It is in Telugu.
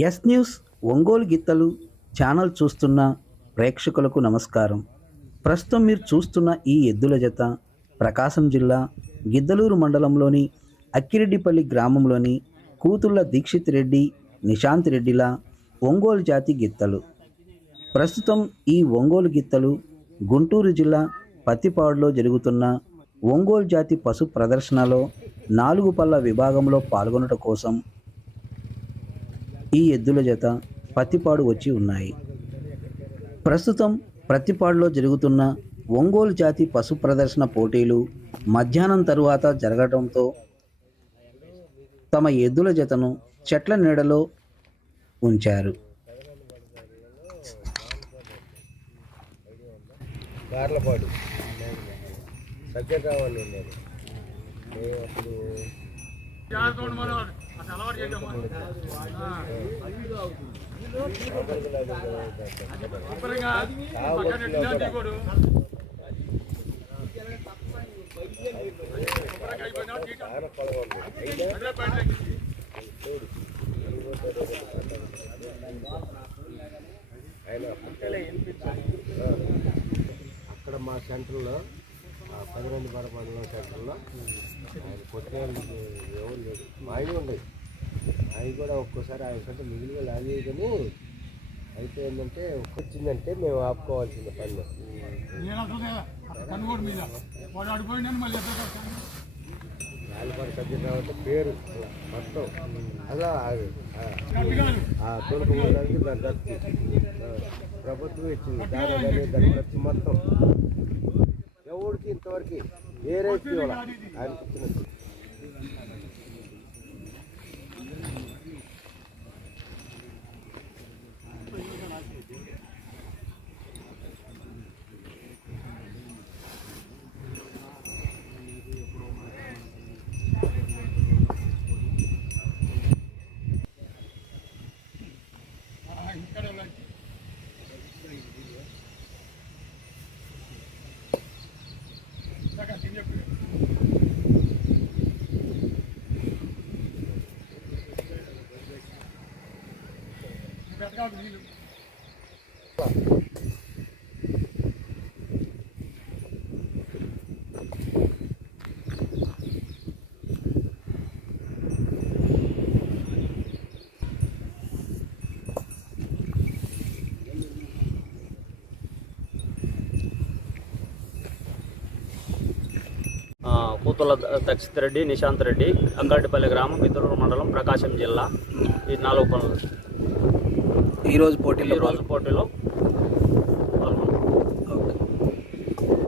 ఎస్ న్యూస్ ఒంగోలు గిత్తలు ఛానల్ చూస్తున్న ప్రేక్షకులకు నమస్కారం. ప్రస్తుతం మీరు చూస్తున్న ఈ ఎద్దుల జత ప్రకాశం జిల్లా గిద్దలూరు మండలంలోని అక్కిరెడ్డిపల్లి గ్రామంలోని కూతుళ్ళ దీక్షిత్ రెడ్డి, నిశాంత్ రెడ్డిల ఒంగోలు జాతి గిత్తలు. ప్రస్తుతం ఈ ఒంగోలు గిత్తలు గుంటూరు జిల్లా పత్తిపాడులో జరుగుతున్న ఒంగోలు జాతి పశు ప్రదర్శనలో 4 పళ్ళ విభాగంలో పాల్గొనడం కోసం ఈ ఎద్దుల జత పత్తిపాడు వచ్చి ఉన్నాయి. ప్రస్తుతం పత్తిపాడులో జరుగుతున్న ఒంగోలు జాతి పశు ప్రదర్శన పోటీలు మధ్యాహ్నం తరువాత జరగడంతో తమ ఎద్దుల జతను చెట్ల నీడలో ఉంచారు. అక్కడ మా సెంటర్లో 12 మండలం సెంటర్లో ఆయన కొట్టిన ఎవరు లేదు. ఆయన ఉండేది ఆయన కూడా ఒక్కోసారి ఆయన కంటే మిగిలిగా లాగేది. కానీ అయితే ఏంటంటే వచ్చిందంటే మేము ఆపుకోవాల్సింది పని. గాలిపాటి సబ్జెక్ట్ కాబట్టి పేరు మొత్తం అలా తొలుకు పోవడానికి దాని ఖర్చు ప్రభుత్వం ఇచ్చింది. దాని ఖర్చు మొత్తం ఎవరికి ఇంతవరకు ఏ రైతు ఇవ్వాలి ఆయనకి ఇచ్చినట్టు. కూతుళ్ళ దీక్షిత్ రెడ్డి, నిశాంత్ రెడ్డి, అక్కిరెడ్డిపల్లి గ్రామం, గిద్దలూరు మండలం, ప్రకాశం జిల్లా. ఈ 4 పనులు ఈరోజు పోటీలో